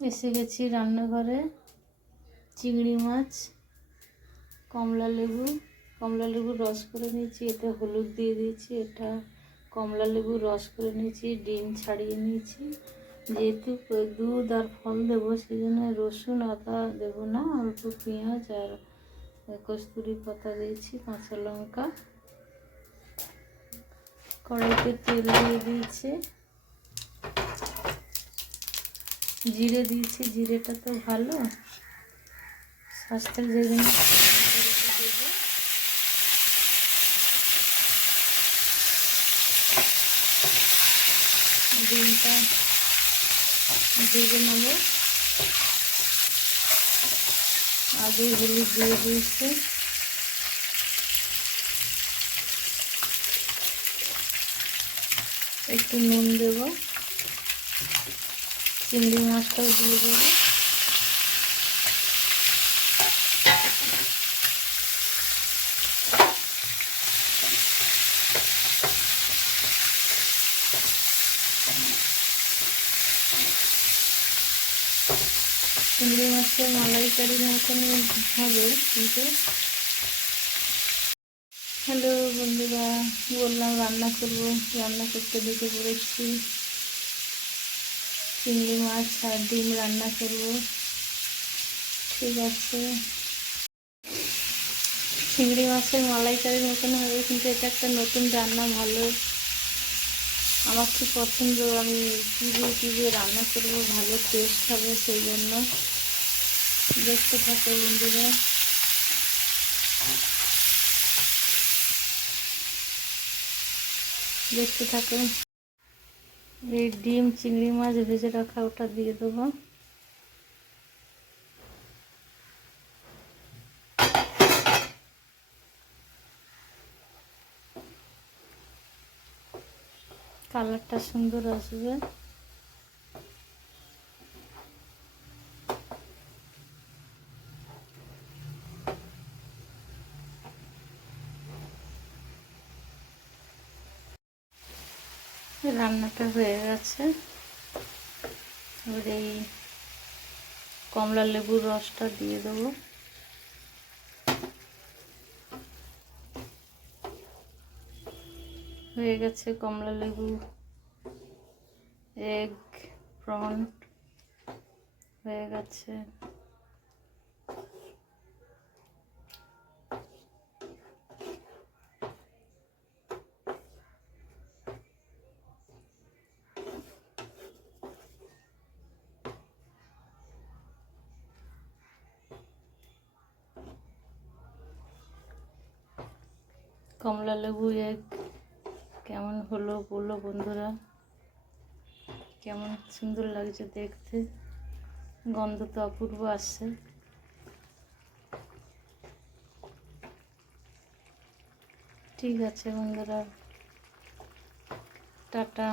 এসে গেছি রান্নাঘরে। চিংড়ি মাছ, কমলা লেবুর রস করে নিয়েছি, এতে হলুদ দিয়ে দিয়েছি, এটা কমলা লেবুর রস করে নিয়েছি, ডিম ছাড়িয়ে নিয়েছি। যেহেতু দুধ আর ফল দেবো সেই জন্য রসুন আদা দেবো না, অল্প পেঁয়াজ আর কস্তুরি পাতা দিয়েছি, কাঁচা লঙ্কা। কড়াইতে তেল দিয়ে দিয়েছি, জিরে দিয়েছি, জিরেটা তো ভালো স্বাস্থ্যের জন্য। ডিমটা ভেজে নেব, আগে হলুদ দিয়ে দিয়েছি, একটু নুন দেব, চিংড়ি মাছটাও দিয়ে দেবো। চিংড়ি মাছটা মালাইকারির মতনই হবে কিন্তু। হ্যালো বন্ধুরা, বললাম রান্না করব, রান্না করতে ঢুকে পড়েছি। চিংড়ি মাছ আর ডিম রান্না করব। ঠিক আছে, চিংড়ি মাছের মালাইকারির মতন হবে কিন্তু এটা একটা নতুন রান্না, ভালো, আমার খুব পছন্দ। আমি কী দিয়ে রান্না করব, ভালো টেস্ট হবে, সেই জন্য দেখতে থাকো বন্ধুরা। দেখতে থাকো। এই ডিম চিংড়ি মাছ ভেজে রাখা ওটা দিয়ে দেবো। কালারটা সুন্দর আসবে। রান্নাটা হয়ে গেছে, এবার এই কমলা লেবুর রসটা দিয়ে দেবো। হয়ে গেছে কমলা লেবু, এগ, প্রন হয়ে গেছে। কমলা লেবু এগ কেমন হলো বলো বন্ধুরা, কেমন সুন্দর লাগছে দেখতে, গন্ধ তো অপূর্ব আসছে। ঠিক আছে বন্ধুরা, টাটা।